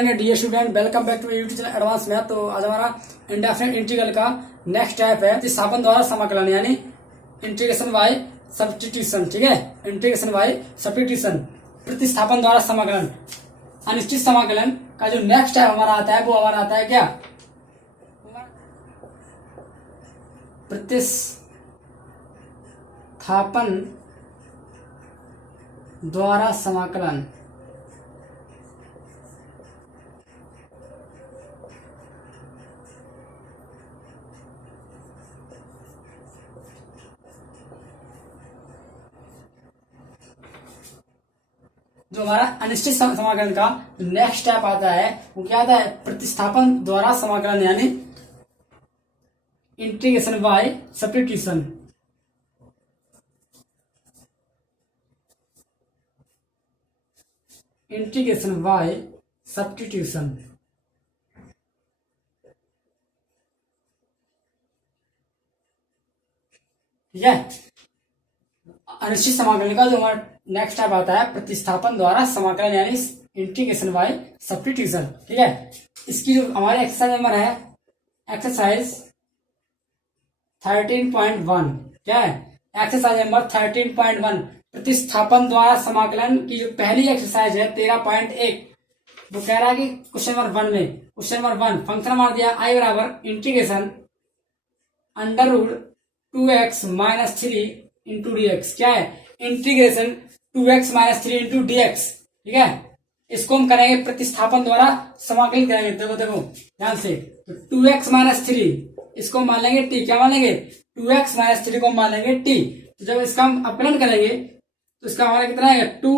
चलेंगे dear student, welcome back to YouTube channel advance math. तो आज हमारा इंडेफिनिट इंटीग्रल का नेक्स्ट स्टेप है प्रतिस्थापन द्वारा समाकलन, यानी इंटीग्रेशन बाय सब्स्टिट्यूशन। ठीक है, इंटीग्रेशन बाय सब्स्टिट्यूशन, प्रतिस्थापन द्वारा समाकलन। अनिश्चित समाकलन का जो नेक्स्ट स्टेप हमारा आता है वो हमारा आता है क्या, प्रतिस्थापन द्वारा समाकलन। जो हमारा अनिश्चित समाकलन का नेक्स्ट स्टेप आता है वो क्या आता है, प्रतिस्थापन द्वारा समाकलन, यानी integration by substitution. Integration by substitution. ठीक है, अनिश्चित समाकलन का जो हमारा नेक्स्ट स्टेप आता है प्रतिस्थापन द्वारा समाकलन, यानी इंटीग्रेशन बाय सब्स्टिट्यूशन। ठीक है, इसकी जो हमारे एक्सरसाइज नंबर है, एक्सरसाइज 13.1। क्या है, एक्सरसाइज नंबर 13.1 प्रतिस्थापन द्वारा समाकलन की जो पहली एक्सरसाइज है 13.1, वो कह रहा है कि क्वेश्चन नंबर 1 में, क्वेश्चन नंबर 1 फंक्शन मार दिया आई बराबर integration under root 2x minus 3 into d x. क्या है, integration 2x minus 3 into d x. ठीक है, इसको हम करेंगे प्रतिस्थापन द्वारा समाकलन करेंगे। देखो देखो ध्यान से, तो 2x माइनस 3 इसको मान लेंगे t। क्या मान लेंगे, 2x माइनस 3 को मान लेंगे t। तो जब इसका हम अपकलन करेंगे तो इसका हमारा कितना आएगा, 2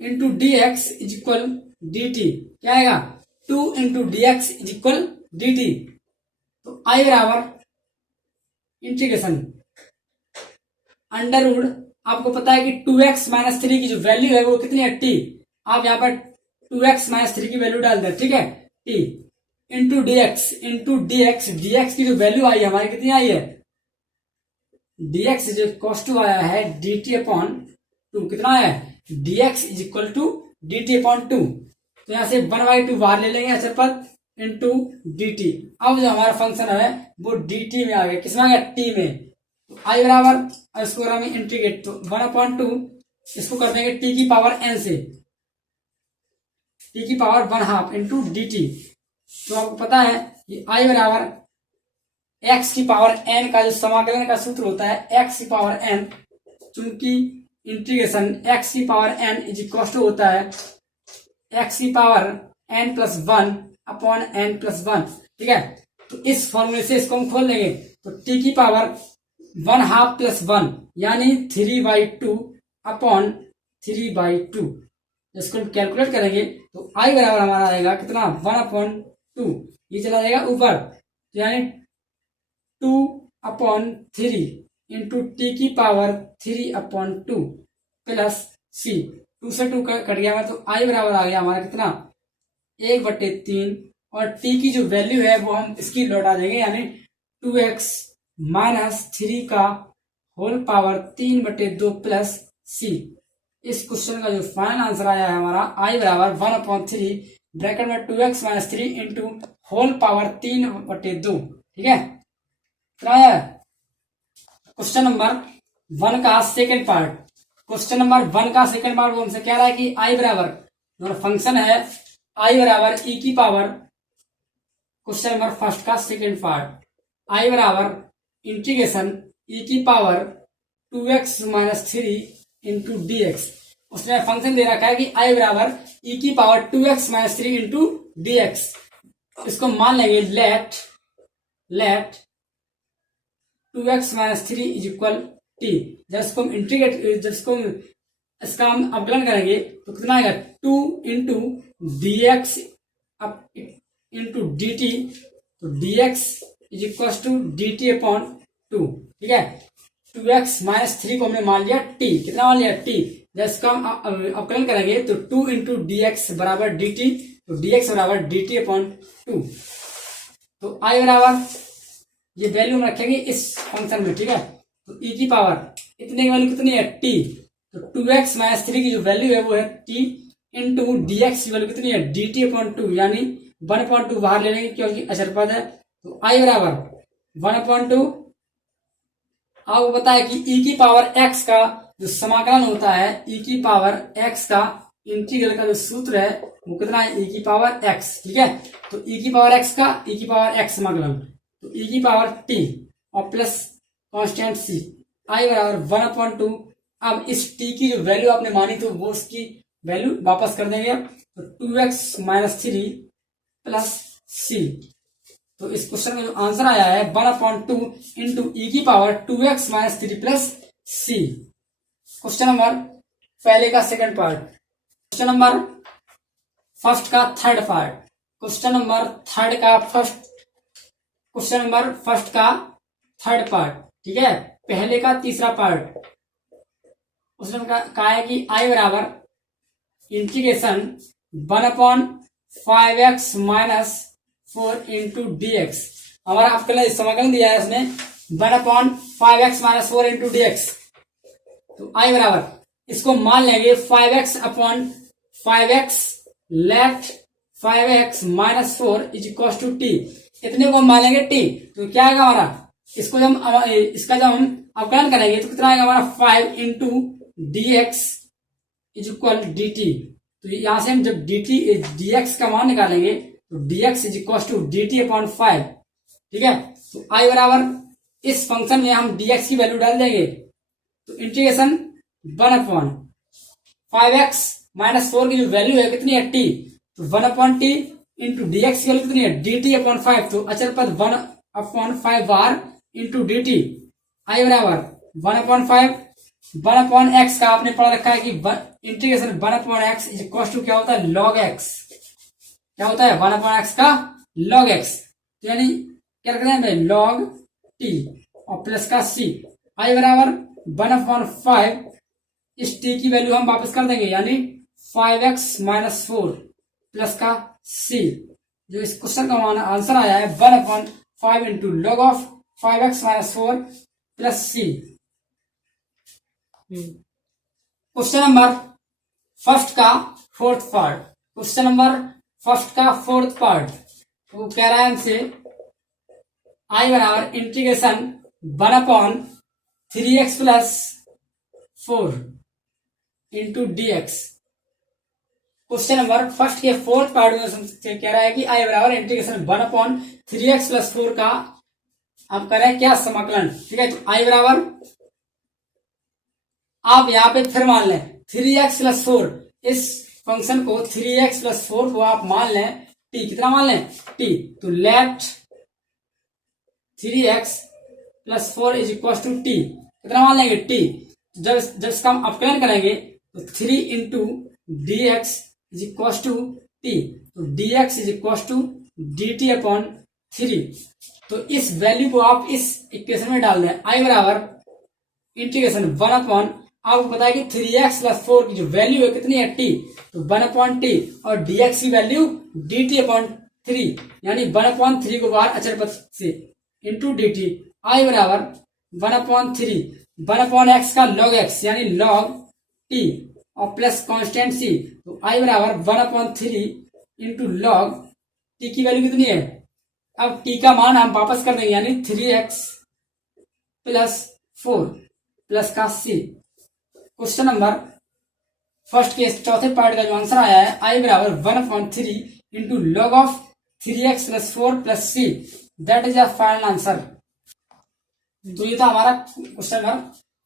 into d x is equal d T. क्या आएगा, 2 into d x is equal d t. तो आई बराबर इंटीग्रेशन अंडर रूट, आपको पता है कि 2x माइनस 3 की जो वैल्यू है वो कितनी है, t। आप यहाँ पर 2x माइनस 3 की वैल्यू डाल दें। ठीक है, t इंटू डी एक्स की जो वैल्यू आई हमारी कितनी आई है, dx जो कॉस टू आया है dt अपॉन 2। कितना है, dx is equal to dt upon 2। तो यहां से 1/2 बाहर ले लेंगे अचर पद इंटू dt। अब जो हमारा फंक्शन है वो dt में आ गया, किसमें आ गया, t में। तो आई बराबर, इसको हम इंटीग्रेट, तो 1/2 इसको कर देंगे t की पावर n से, t की पावर 1/2 इंटू dt। तो आपको पता है कि आई बराबर x की पावर n का जो समाकलन का सूत्र होता है x की पावर n, चूंकि इंटीग्रेशन x की power n is equal to होता है x की power n plus 1 upon n plus 1। ठीक है, तो इस फॉर्मूले से इसको हम खोल लेंगे, तो t की पावर 1/2 प्लस 1 यानी 3/2 अपॉन 3/2। इसको हम कैलकुलेट करेंगे तो आई बराबर हमारा आएगा कितना, 1/2। ये चला जाएगा ऊपर, यानी 2/3 इंटू टी की पावर 3/2 प्लस c। 2 से 2 कट गया मैं, तो आई बराबर आ गया हमारा कितना, 1/3। और t की जो वैल्यू है वो हम इसकी लौटा देंगे, यानी 2x माइनस 3 का होल पावर 3/2 प्लस c। इस क्वेश्चन का जो फाइनल आंसर आया है हमारा, आई बराबर 1/3 ब्रैकेट में 2x minus 3 into whole power 3/2। ठीक है, क्वेश्चन नंबर 1 का सेकंड पार्ट, क्वेश्चन नंबर 1 का सेकंड पार्ट वो हमसे कह रहा है कि आई बराबर फंक्शन है आई बराबर e की पावर, क्वेश्चन नंबर फर्स्ट का सेकंड पार्ट, आई बराबर इंटीग्रेशन e की power 2x minus 3 into d x. उसने फंक्शन दे रखा है कि आई बराबर e की power 2x minus 3 into d x. इसको मान लेंगे let 2x minus 3 is equal t। जब इसको हम इंटीग्रेट, जब इसको इसका हम अवकलन करेंगे तो कितना आएगा, 2 into d x into d t. तो d x is equal to d T upon 2। ठीक है, 2x माइनस 3 को हमने मान लिया t। कितना मान लिया, t। जब इसका हम अवकलन करेंगे तो 2 इंटू डी एक्स बराबर डी टी, तो डी एक्स बराबर डी टी अपॉन 2। तो आई बराबर ये वैल्यू हम रखेंगे इस फंक्शन में। ठीक है, तो e की पावर इतने की वैल्यू कितनी है, t। तो 2x माइनस 3 की जो वैल्यू है वो है t इंटू डी एक्स की वैल्यू कितनी है, डी टी अपॉन टू, यानी 1/2 बाहर ले लेंगे क्योंकि अचर पद है। तो आई बराबर 1/2। आपको पता है कि ई की पावर एक्स का जो समाकलन होता है, ई की पावर एक्स का इंटीग्रल का जो सूत्र है वो कितना है, ई की पावर एक्स। ठीक है, तो ई की पावर एक्स का ई की पावर एक्स समाकलन, तो ई की पावर टी और प्लस कांस्टेंट सी, आई बराबर 1/2। अब इस टी की जो वैल्यू आपने मानी तो वो उसकी वैल्यू वापस कर देंगे। तो 2x - 3 प्लस सी, तो इस क्वेश्चन में जो आंसर आया है 1/2 इंटू ई की power 2x - 3 plus c. Question number पहले का second part, question number first का third part, question number third का फर्स्ट, क्वेश्चन नंबर फर्स्ट का थर्ड पार्ट। ठीक है, पहले का तीसरा पार्ट, उसने कहा है कि आई बराबर integration 1/5x - 4 into d x. हमारा आपके समाकलन दिया है इसने 1/5x - 4 इंटू डी एक्स। तो आई बराबर इसको मान लेंगे 5x let 5x - 4 is equal to T, इतने को हम मान लेंगे टी। तो क्या आएगा हमारा, इसको जब इसका जब हम अवकलन करेंगे तो कितना आएगा हमारा 5 into d x is equal d t. तो यहां से हम जब डी टी डी एक्स का मान निकालेंगे तो d x is equal to d T upon 5। ठीक है, तो आई बराबर इस फंक्शन में हम डी एक्स की वैल्यू डाल देंगे, तो इंटीग्रेशन 1/5x - 4 की जो वैल्यू है कितनी है टी, तो 1/t इंटू डी एक्स की वैल्यू कितनी है डी टी अपॉन 5, तो अचर पद 1/5 बार इंटू डी टी। आई बराबर 1/5 1/x का आपने पढ़ा रखा है कि integration 1/x is equal to क्या होता है log x, क्या होता है 1/x का log x, यानी क्या रख रहे हैं भाई log t और प्लस का c। आई बराबर 1/5, इस t की वैल्यू हम वापस कर देंगे यानी 5x - 4 प्लस का c। जो इस क्वेश्चन का आंसर आया है 1/5 into log of 5x - 4 plus c। Question number first का fourth part, question number first का फोर्थ पार्ट, वो कह रहा है हमसे आई बराबर integration 1/3x + 4 into d x. Question number first के फोर्थ पार्ट में कह रहा है कि आई बराबर इंटीग्रेशन 1/3x + 4 का आप कर रहे हैं क्या समाकलन। ठीक है, तो आई बराबर आप यहां पे फिर मान लें 3x + 4, इस फंक्शन को 3x + 4 को आप मान लें t, कितना मान लें t, तो let 3x + 4 is equal to t, कितना मान लेंगे t। जब इसका हम अपकलन करेंगे तो 3 into d x is equal to t, तो dx is equal to dt upon 3। तो इस वैल्यू को आप इस इक्वेशन में डाल दें, आई बराबर इंटीग्रेशन 1/, आपको पता है कि 3x + 4 की जो वैल्यू है कितनी है t, तो 1/t और dx की वैल्यू dt अपॉन 3, यानी 1/3 को बाहर अचर पद से इंटू dt। आई बराबर 1/3 1/x का log x यानी log t और प्लस कांस्टेंट c, तो आई बराबर 1/3 इंटू log t की वैल्यू कितनी है, अब t का मान हम वापस कर देंगे यानी 3x + 4 प्लस का c। क्वेश्चन नंबर फर्स्ट के चौथे पार्ट का जो आंसर आया है आई बराबर 1/3 into log of 3x + 4 plus c, that is a final answer. तो ये था हमारा क्वेश्चन नंबर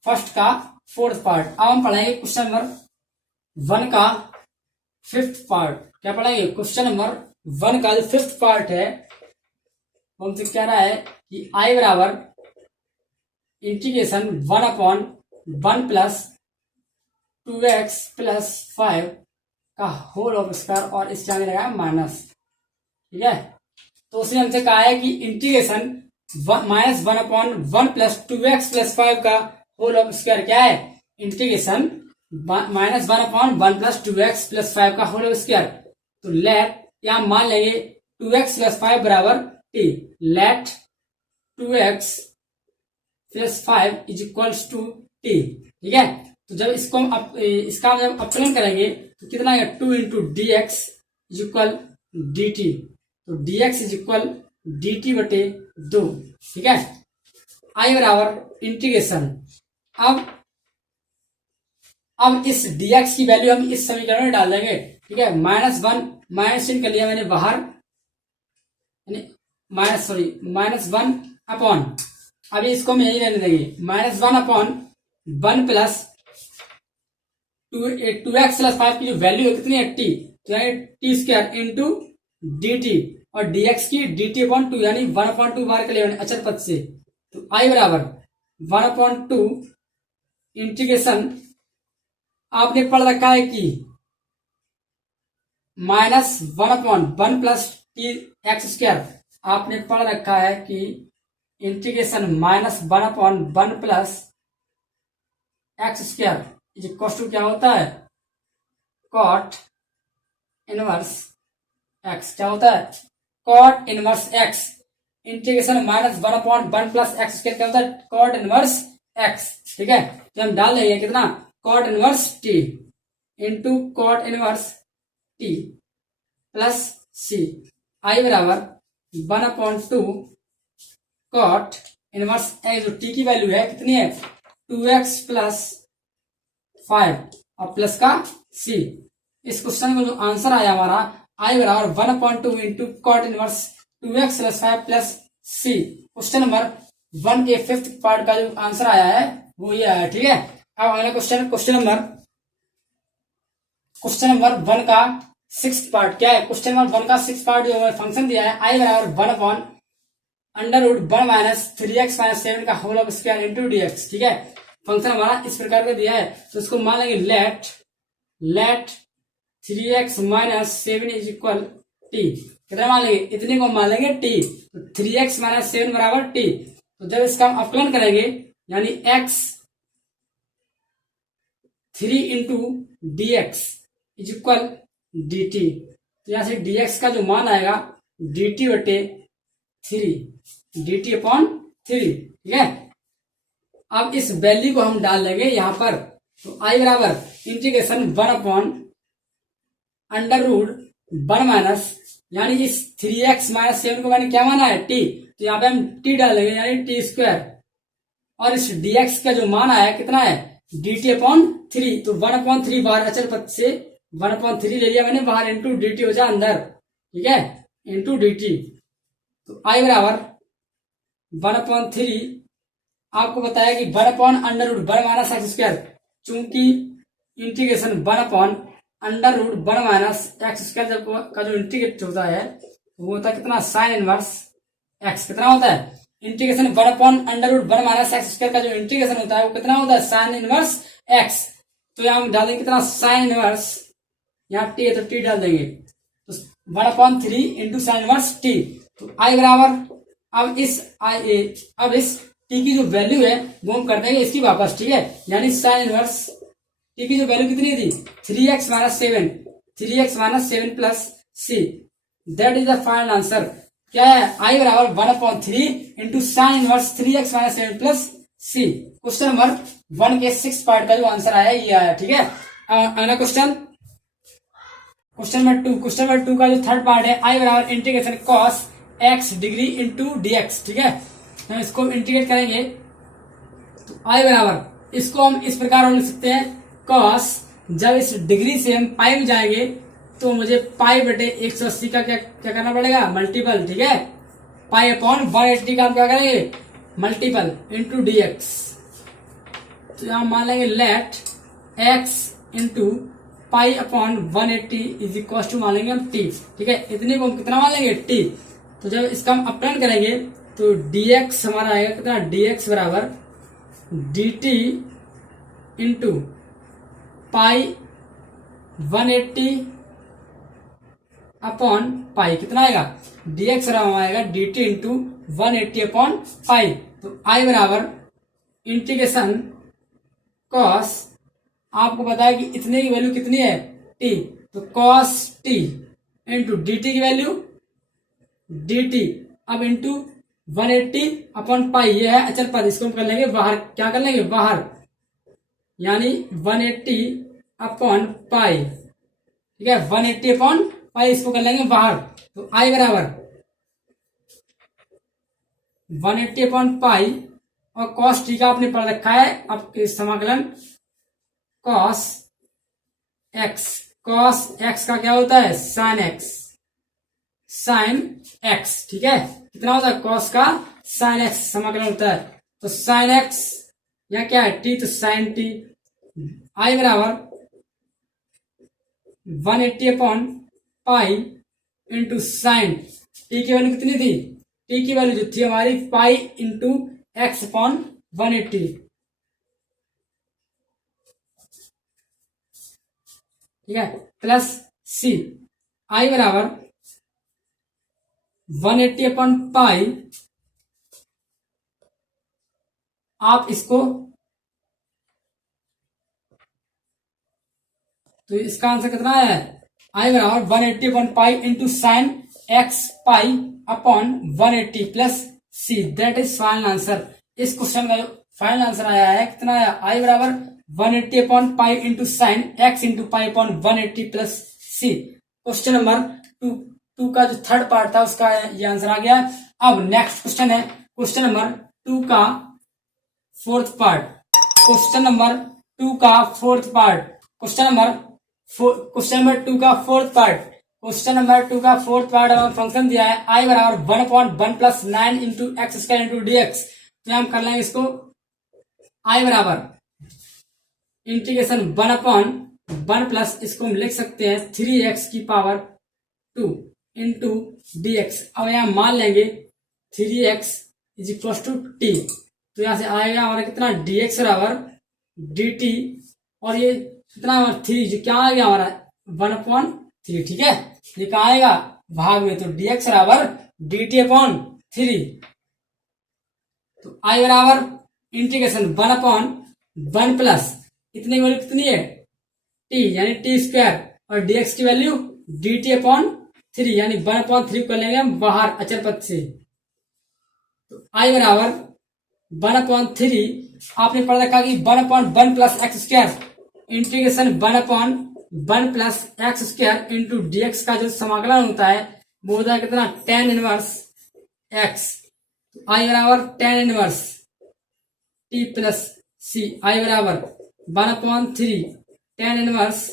फर्स्ट का फोर्थ पार्ट। अब हम पढ़ेंगे क्वेश्चन नंबर 1 का फिफ्थ पार्ट। क्या पढ़ेंगे, क्वेश्चन नंबर 1 का जो फिफ्थ पार्ट है वो हमसे कह रहा है कि आई बराबर इंटीग्रेशन 1/1 प्लस 2x + 5 का होल ऑफ स्क्वायर और इसके आगे लगाया माइनस। ठीक है, तो उसने हमसे कहा है कि इंटीग्रेशन -1/1 प्लस 2x + 5 का होल ऑफ स्क्वायर क्या है, इंटीग्रेशन -1/1 प्लस 2x + 5 का होल ऑफ स्क्वायर। तो लेट यहां मान लेंगे 2x + 5 बराबर t, let 2x + 5 is equal to t। ठीक है, तो जब इसको हम इसका हम जब अपकलन करेंगे तो कितना आएगा 2 into d x is equal d t. तो d x is equal d t बटे 2। ठीक है, आई बराबर इंटीग्रेशन। अब इस dx की वैल्यू हम इस समीकरण में डाल देंगे। ठीक है, -1 माइनस चिन्ह कर लिया मैंने बाहर, -1 अपॉन, अभी इसको हम यही रहने देंगे, -1 अपॉन 1 प्लस 2x प्लस 5 की जो वैल्यू है कितनी है t, तो यानी T square into d T, और dx की dt अपॉन 2 यानी 1/2 बार कर लिया मैंने अचर पद से। तो आई बराबर 1/2 इंटीग्रेशन, आपने पढ़ रखा है कि -1/1 प्लस टी एक्स स्क्वायर, आपने पढ़ रखा है कि integration -1/1 plus x square is equal to क्या होता है, कॉट इनवर्स एक्स। क्या होता है, cot inverse x. Integration -1/1 plus x square क्या होता है, कॉट इनवर्स एक्स। ठीक है, तो हम डाल देंगे कितना, cot inverse t into cot inverse t plus c. I बराबर 1/2 कॉट इनवर्स एक्स, जो टी की वैल्यू है कितनी है 2x प्लस 5 और प्लस का सी। इस क्वेश्चन का जो आंसर आया हमारा आई बराबर 1/2 into cot inverse 2x plus 5 plus c. Question number 1 के 5th पार्ट का जो आंसर आया है वो ये आया। ठीक है, अब अगला क्वेश्चन, क्वेश्चन नंबर 1 का 6th पार्ट क्या है। क्वेश्चन नंबर 1 का 6th पार्ट जो फंक्शन दिया है आई बराबर 1/√1 माइनस 3x माइनस 7 का whole of square into dx। ठीक है, फंक्शन हमारा इस प्रकार का दिया है, तो इसको मान लेंगे let 3x minus 7 is equal T. कितना मान लेंगे, इतने को मान लेंगे टी, तो 3x माइनस 7 बराबर टी। तो जब इसका हम अपकलन करेंगे यानी x 3 into d x is equal d t, तो यहां से dx का जो मान आएगा dt बटे 3, dt अपॉन 3। ठीक है, अब इस वैल्यू को हम डाल देंगे यहां पर, तो आई बराबर इंटीग्रेशन 1/√1 माइनस, यानी इस 3x माइनस 7 को मैंने क्या माना है t, तो यहाँ पे हम t डाल देंगे यानी टी स्क्वायर, और इस dx का जो मान आया कितना है dt अपॉन 3, तो 1/3 बाहर अचर पद से 1/3 ले लिया मैंने बाहर, इंटू dt हो जाए अंदर। ठीक है, इंटू dt, तो आई बराबर 1/3, आपको बताया कि 1/√1 माइनस एक्स स्क्वायर, चूंकि इंटीग्रेशन 1/√1 माइनस एक्स स्क्वायर जब का जो इंटीग्रेट होता है वो होता है कितना, साइन इनवर्स एक्स। कितना होता है, इंटीग्रेशन 1/√1 माइनस एक्स स्क्वायर का जो इंटीग्रेशन होता है वो कितना होता है, साइन इनवर्स एक्स। तो यहाँ हम डाल देंगे कितना, साइन इनवर्स, यहाँ टी है तो टी डाल देंगे, तो 1/3 इंटू साइन इनवर्स टी। तो आई बराबर, अब इस टी की जो वैल्यू है वो हम कर देंगे इसकी वापस। ठीक है, यानी साइन इनवर्स टी की जो वैल्यू कितनी थी 3x minus 7 plus C, that is the final answer. क्या है, आई बराबर 1/3 into sine inverse 3x minus 7 plus c. Question number 1 के 6th पार्ट का जो आंसर आया ये आया। ठीक है, अगला क्वेश्चन, क्वेश्चन नंबर 2 का जो 3rd पार्ट है आई बराबर integration cos x degree into dx। ठीक है, हम इसको इंटीग्रेट करेंगे तो आई बराबर, इसको हम इस प्रकार लिख सकते हैं cos, जब इस डिग्री से हम पाई में जाएंगे तो मुझे पाई बटे 180 का क्या करना पड़ेगा, मल्टीपल। ठीक है, पाई अपॉन 180 का हम क्या करेंगे, मल्टीपल इंटू dx। तो यहां मान लेंगे let x into pi upon 180 is equal to मान लेंगे हम t। ठीक है, इतने को हम कितना मान लेंगे t। तो जब इसका हम अपटर्न करेंगे तो dx हमारा आएगा कितना, dx बराबर dt इंटू पाई 180 अपॉन पाई, कितना आएगा dx बराबर आएगा dt इंटू 180 अपॉन पाई। तो आई बराबर इंटीग्रेशन cos, आपको बताया कि इतने की वैल्यू कितनी है t, तो cos t इंटू dt की वैल्यू dt, अब इंटू 180 अपॉन पाई, ये है अचर पद, इसको हम कर लेंगे बाहर, क्या कर लेंगे बाहर, यानी 180 अपॉन पाई, ठीक है, 180 अपॉन पाई, इसको कर लेंगे बाहर। तो आई बराबर 180 अपॉन पाई, और कॉस टी का आपने पढ़ रखा है। अब समाकलन कॉस एक्स, कॉस एक्स का क्या होता है, साइन एक्स, साइन एक्स, ठीक है, कितना होता है कॉस का साइन एक्स समाकलन होता है। तो साइन एक्स या क्या है टी, तो साइन टी, आई बराबर 180 upon pi into sign, T की वैल्यू कितनी थी, टी की वैल्यू जो थी हमारी पाई इंटू एक्स अपॉन 180, ठीक है, प्लस सी, आई बराबर 180 अपॉन पाई, आप इसको, तो इसका आंसर कितना है, आई बराबर 180 upon pi into sine x pi upon 180 plus C, that is final answer. इस क्वेश्चन का फाइनल आंसर आया है कितना है, आई बराबर 180 upon pi into sine x into pi upon 180 plus c. Question number two का जो थर्ड पार्ट था उसका ये आंसर आ गया। अब नेक्स्ट क्वेश्चन है क्वेश्चन नंबर 2 का फोर्थ पार्ट, क्वेश्चन नंबर 2 का फोर्थ पार्ट, क्वेश्चन नंबर 2 का फोर्थ पार्ट, क्वेश्चन नंबर 2 का फोर्थ पार्ट फंक्शन दिया है आई बराबर 1/1 plus 9 into x square into dx। तो हम कर लेंगे इसको आई बराबर इंटीग्रेशन 1/1 प्लस, इसको हम लिख सकते हैं 3x की पावर 2 इंटू dx। अब यहां मान लेंगे 3x is equal to T, तो यहां से आएगा हमारा कितना dx बराबर dt, और ये कितना हमारा 3 जो क्या आ गया हमारा 1/3, ठीक है, ये कहा आएगा भाग में, तो dx बराबर dt अपॉन 3। तो आई बराबर इंटीग्रेशन 1/1 प्लस इतनी वैल्यू कितनी है t, यानी टी स्क्वायर, और dx की वैल्यू dt अपॉन 3, यानी 1/3 कर लेंगे हम बाहर अचर पद से। तो आई बराबर 1/3, आपने पढ़ रखा कि 1/1 plus x square integration 1/1 plus x square into dx का जो समाकलन होता है वो होता है कितना tan इनवर्स x। तो आई बराबर tan inverse t plus c, I बराबर 1/3 tan इनवर्स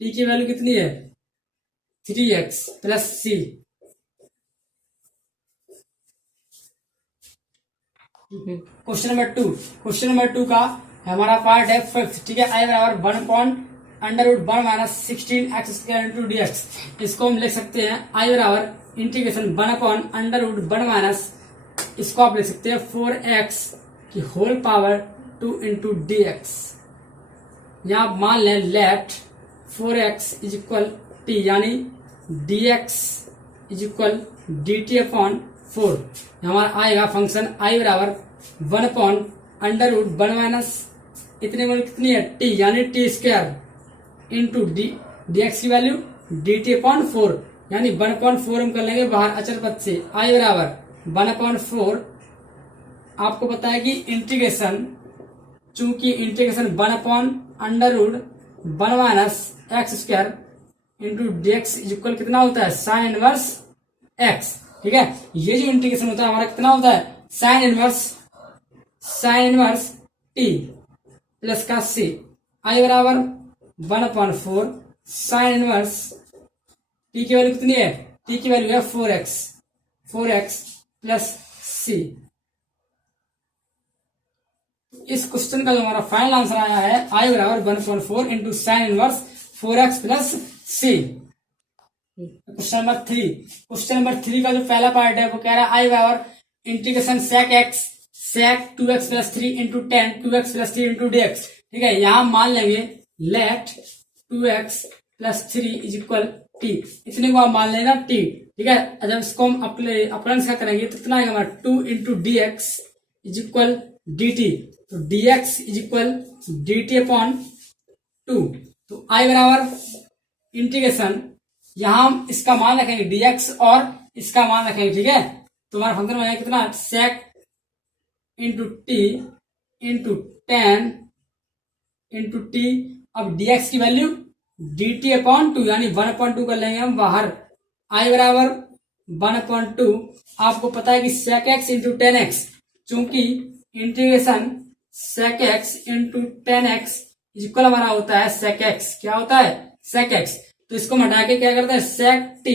t की वैल्यू कितनी है 3x plus c. Question number 2 का हमारा पार्ट है फिफ्थ, ठीक है, आई बराबर 1/√1 minus 16 x square into dx। इसको हम लिख सकते हैं आई बराबर इंटीग्रेशन 1/√1 माइनस, इसको आप लिख सकते हैं 4x की होल पावर 2 इंटू dx। यहाँ आप मान लें left 4x is equal T, यानी dx is equal dt upon 4। हमारा आएगा फंक्शन आई बराबर 1/√1 माइनस इतने वैल्यू कितनी है t, यानी टी स्क्वायर इंटू dx की वैल्यू dt अपॉन 4, यानी 1/4 हम कर लेंगे बाहर अचर पद से। आई बराबर 1/4, आपको पता है कि इंटीग्रेशन, चूंकि integration 1/√1 minus x square into dx is equal कितना होता है साइन इनवर्स x, ठीक है, ये जो इंटीग्रेशन होता है हमारा कितना होता है साइन इनवर्स t प्लस का c। आई बराबर 1/4 साइन इनवर्स t की वैल्यू कितनी है, t की वैल्यू है 4x प्लस c। इस क्वेश्चन का जो हमारा फाइनल आंसर आया है आई बराबर 1/4 into sine inverse 4x plus c। Question number 3 का जो पहला पार्ट है वो कह रहा है आई बराबर integration sec 2x plus 3 into tan 2x plus 3 into dx, ठीक है, यहां मान लेंगे let 2x plus 3 is equal T, इतने को आप मान लेना t, ठीक है। जब इसको हम अपलंस का करेंगे तो कितना आएगा हमारा 2 into dx is equal dt, तो dx is equal dt upon 2। तो आई बराबर इंटीग्रेशन, यहां हम इसका मान रखेंगे dx और इसका मान रखेंगे, ठीक है, तो हमारा फंक्शन बनेगा कितना sec into T into tan into T. अब dx की वैल्यू dt अपॉन टू यानी 1/2 कर लेंगे हम बाहर। I बराबर 1/2। आपको पता है कि sec x इंटू 10x, चूंकि integration sec x into 10x equal हमारा होता है sec x। क्या होता है? sec x। तो इसको हटा के क्या करते हैं? sec t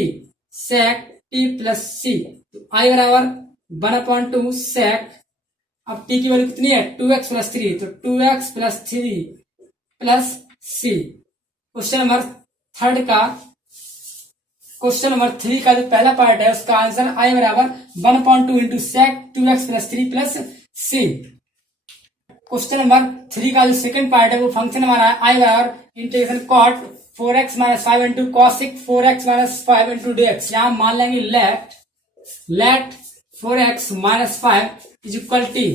plus c। तो I बराबर 1/2 sec। अब t की वैल्यू कितनी है? 2x plus 3। तो 2x plus 3 plus c। Question number three का जो पहला पार्ट है उसका आंसर I बराबर 1/2 into sec 2x plus 3 plus c। Question number 3 का जो सेकंड पार्ट है वो फंक्शन हमारा है I बराबर integration cot 4x minus 5 into cosec 4x minus 5 into dx। यहां मान लेंगे let 4x minus 5 is equal T.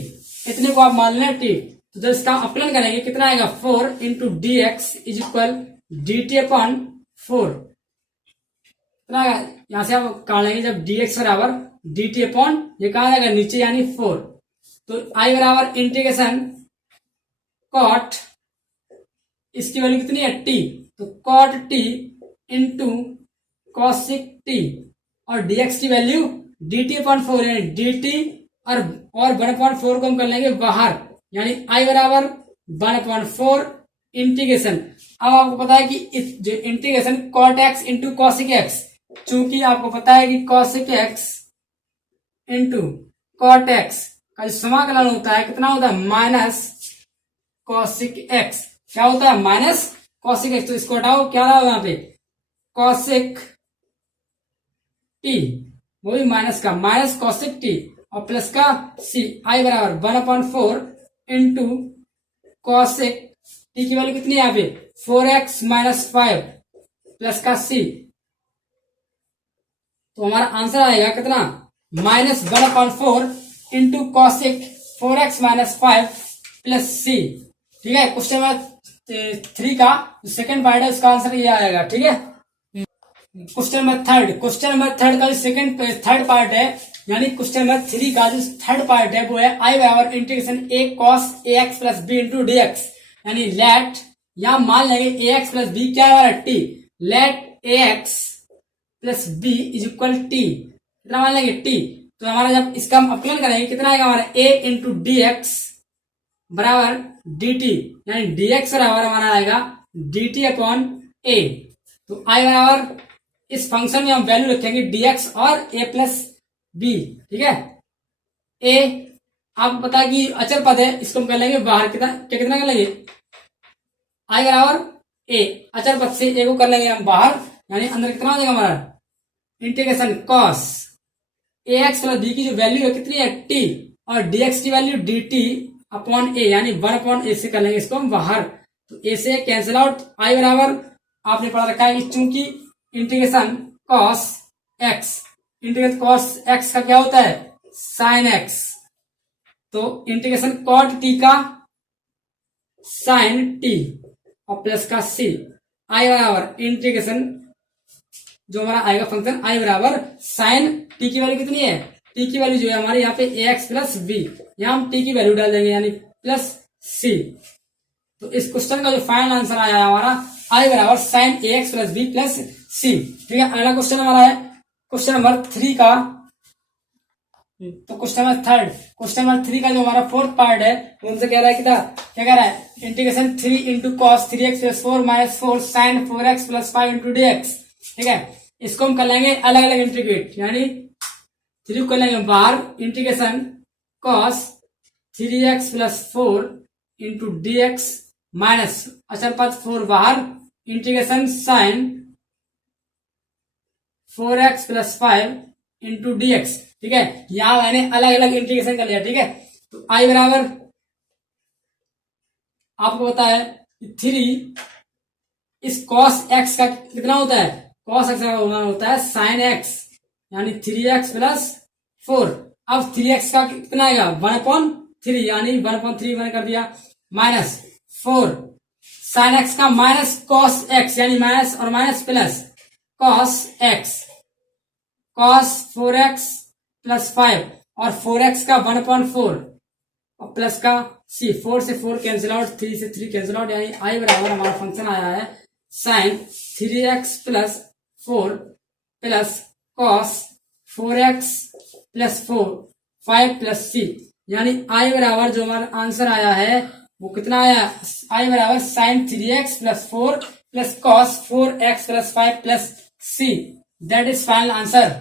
इतने को आप मान लें टी। तो जब इसका अपलन करेंगे कितना आएगा? 4 into d x is equal d T upon 4। कितना आएगा? यहां से आप काट लेंगे जब डी एक्स बराबर डी टी अपॉन ये कहा जाएगा नीचे यानी 4। तो आई बराबर इंटीग्रेशन कॉट, इसकी वैल्यू कितनी है? टी। तो cot T into cosec T और डीएक्स की वैल्यू डी टी अपॉन 4 यानी डी टी और 1/4 को हम कर लेंगे बाहर यानी I बराबर 1/4 इंटीग्रेशन। अब आपको पता है कि जो integration cot x into cosec x, चूंकि आपको पता है कि cosic x into cot x का जो समाकलन होता है कितना होता है? Minus cosic x। क्या होता है? Minus cosic x। तो इसको हटाओ, क्या रहा यहाँ पे? cosic t, वही माइनस का माइनस cosic t और प्लस का c। I बराबर 1/4 इंटू cosic t की वैल्यू कितनी है यहाँ पे? 4x माइनस 5 प्लस का c। तो हमारा आंसर आएगा कितना? Minus 1/4 into cosic 4x minus 5 plus c। ठीक है। क्वेश्चन नंबर 3 का सेकंड पार्ट है उसका आंसर ये आएगा। ठीक है। क्वेश्चन नंबर थर्ड का जो थर्ड पार्ट है यानी क्वेश्चन नंबर 3 का जो थर्ड पार्ट है वो है I बराबर integration a cos ax plus b into dx। यानी लेट, यहां मान लेंगे ax प्लस b क्या है हमारा? t। Let ax plus b is equal T. कितना मान लेंगे? t। तो हमारा जब इसका हम अपलन करेंगे कितना आएगा हमारा? a इंटू डी एक्स बराबर डी टी यानी dx बराबर हमारा आएगा dt अपॉन a। तो I बराबर इस फंक्शन में हम वैल्यू रखेंगे dx और a प्लस बी। ठीक है। ए आपको पता है कि अचर पद है, इसको हम कर लेंगे बाहर। कितना कर लेंगे? I बराबर ए, अचर पद से ए को कर लेंगे हम बाहर यानी अंदर कितना हो जाएगा हमारा? Integration cos ax plus b की जो वैल्यू है कितनी है? t और dx की वैल्यू dt अपॉन ए यानी 1/a से कर लेंगे इसको हम बाहर। तो ए से कैंसिल आउट। I बराबर आपने पढ़ा रखा है चूंकि integration cos x, integration cos x का क्या होता है? sin x। तो इंटीग्रेशन cot t का sin t और प्लस का c। I बराबर इंटीग्रेशन जो हमारा आएगा फंक्शन I बराबर sin t की वैल्यू कितनी है? t की वैल्यू जो है हमारी यहाँ पे ax प्लस b, यहाँ हम t की वैल्यू डाल देंगे यानी प्लस c। तो इस क्वेश्चन का जो फाइनल आंसर आया हमारा I बराबर sin ax plus b plus c। ठीक है। अगला क्वेश्चन हमारा है क्वेश्चन नंबर 3 का। तो क्वेश्चन नंबर 3 का जो हमारा फोर्थ पार्ट है उनसे कह रहा है क्या कह रहा है? Integration 3 into cos 3x plus 4 minus 4 sine 4x plus 5 into dx। ठीक है। इसको हम कर लेंगे अलग अलग इंटीग्रेट यानी 3 कर लेंगे बाहर integration cos 3x plus 4 into dx minus अचर पद 4 बाहर integration sine 4x plus 5 into dx। ठीक है। यहां मैंने अलग अलग इंटीग्रेशन कर लिया। ठीक है। तो I बराबर आपको पता है 3 इस cos x का कितना होता है? cos x का होता है sin x यानी 3x प्लस 4। अब 3x का कितना आएगा? 1/3 यानी 1/3 मैंने कर दिया माइनस 4 sin x का माइनस cos x यानी माइनस और minus plus cos x cos 4x plus 5 और 4x का 1/4 और प्लस का सी। 4 से 4 कैंसिल आउट, 3 से 3 कैंसिल आउट, यानी आई बराबर हमारा फंक्शन आया है sine 3x plus 4 plus cos 4x plus 4 5 plus c. यानी आई बराबर जो हमारा आंसर आया है वो कितना आया, आई बराबर sine 3x plus 4 plus cos 4x plus 5 plus C. That is final answer.